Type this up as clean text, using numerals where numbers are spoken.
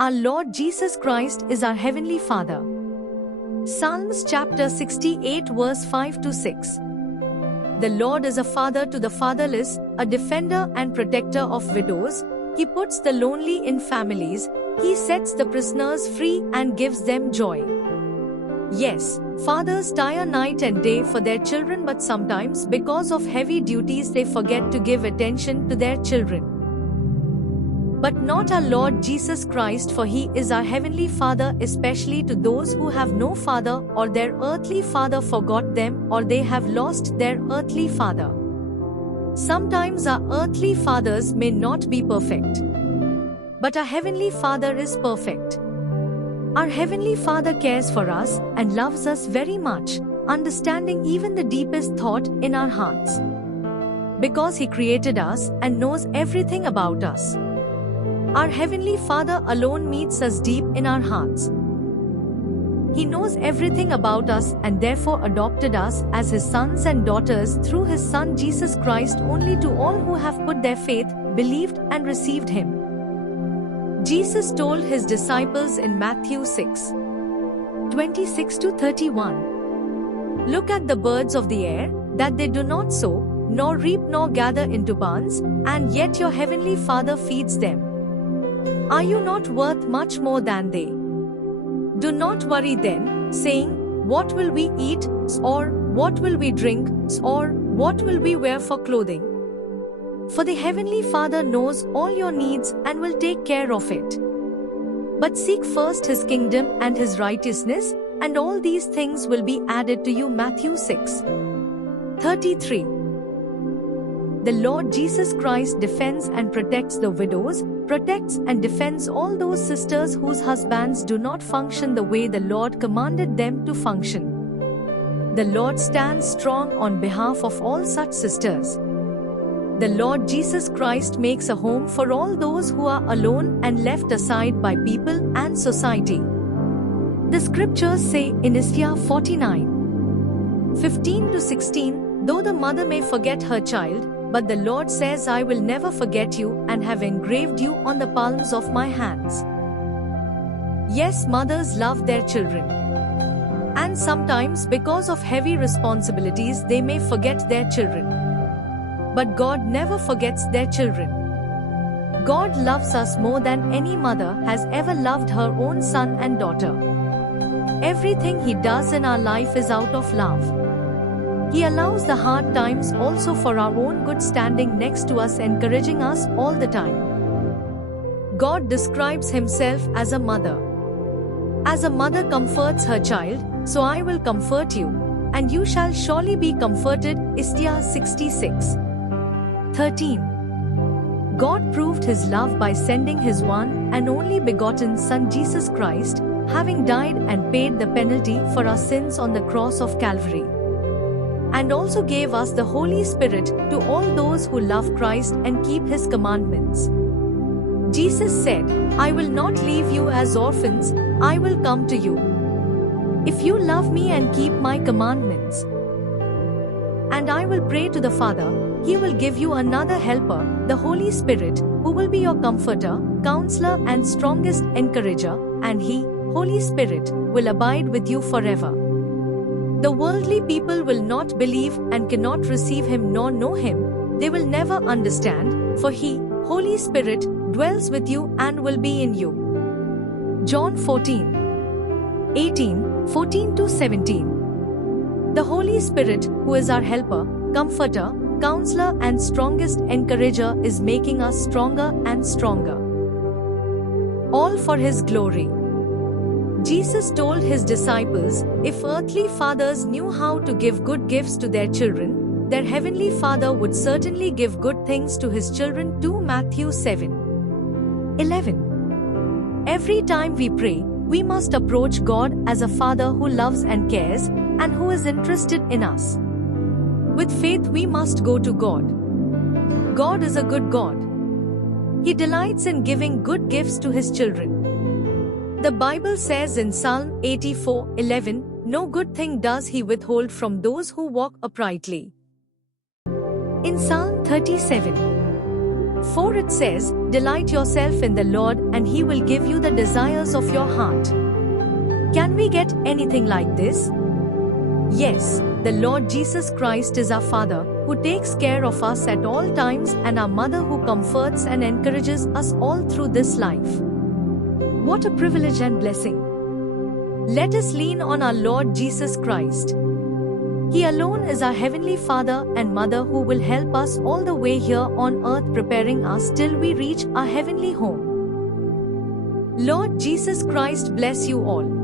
Our Lord Jesus Christ is our Heavenly Father. Psalms chapter 68 verse 5 to 6. The Lord is a father to the fatherless, a defender and protector of widows. He puts the lonely in families. He sets the prisoners free and gives them joy. Yes, fathers tire night and day for their children, but sometimes because of heavy duties they forget to give attention to their children. But not our Lord Jesus Christ, for He is our Heavenly Father, especially to those who have no father, or their earthly father forgot them, or they have lost their earthly father. Sometimes our earthly fathers may not be perfect, but our Heavenly Father is perfect. Our Heavenly Father cares for us and loves us very much, understanding even the deepest thought in our hearts. Because He created us and knows everything about us. Our Heavenly Father alone meets us deep in our hearts. He knows everything about us and therefore adopted us as His sons and daughters through His Son Jesus Christ, only to all who have put their faith, believed and received Him. Jesus told His disciples in Matthew 6:26-31, "Look at the birds of the air, that they do not sow, nor reap nor gather into barns, and yet your Heavenly Father feeds them. Are you not worth much more than they? Do not worry then, saying, what will we eat, or what will we drink, or what will we wear for clothing? For the Heavenly Father knows all your needs and will take care of it. But seek first His kingdom and His righteousness, and all these things will be added to you." Matthew 6:33. The Lord Jesus Christ defends and protects the widows, protects and defends all those sisters whose husbands do not function the way the Lord commanded them to function. The Lord stands strong on behalf of all such sisters. The Lord Jesus Christ makes a home for all those who are alone and left aside by people and society. The scriptures say in Isaiah 49:15-16, "Though the mother may forget her child, but the Lord says, I will never forget you, and have engraved you on the palms of my hands." Yes, mothers love their children. And sometimes because of heavy responsibilities they may forget their children. But God never forgets their children. God loves us more than any mother has ever loved her own son and daughter. Everything He does in our life is out of love. He allows the hard times also for our own good, standing next to us, encouraging us all the time. God describes Himself as a mother. As a mother comforts her child, so I will comfort you, and you shall surely be comforted. Isaiah 66:13. God proved His love by sending His one and only begotten Son Jesus Christ, having died and paid the penalty for our sins on the cross of Calvary. And also gave us the Holy Spirit to all those who love Christ and keep His commandments. Jesus said, "I will not leave you as orphans, I will come to you. If you love me and keep my commandments. And I will pray to the Father, He will give you another helper, the Holy Spirit, who will be your comforter, counselor and strongest encourager, and He, Holy Spirit, will abide with you forever." The worldly people will not believe and cannot receive Him nor know Him. They will never understand, for He, Holy Spirit, dwells with you and will be in you. John 14:18-17. The Holy Spirit, who is our helper, comforter, counselor and strongest encourager, is making us stronger and stronger. All for His glory. Jesus told His disciples, if earthly fathers knew how to give good gifts to their children, their Heavenly Father would certainly give good things to His children too. Matthew 7:11. Every time we pray, we must approach God as a Father who loves and cares, and who is interested in us. With faith we must go to God. God is a good God. He delights in giving good gifts to His children. The Bible says in Psalm 84:11, "No good thing does He withhold from those who walk uprightly." In Psalm 37, For it says, "Delight yourself in the Lord, and He will give you the desires of your heart." Can we get anything like this? Yes, the Lord Jesus Christ is our Father, who takes care of us at all times, and our Mother who comforts and encourages us all through this life. What a privilege and blessing! Let us lean on our Lord Jesus Christ. He alone is our Heavenly Father and Mother who will help us all the way here on earth, preparing us till we reach our heavenly home. Lord Jesus Christ bless you all.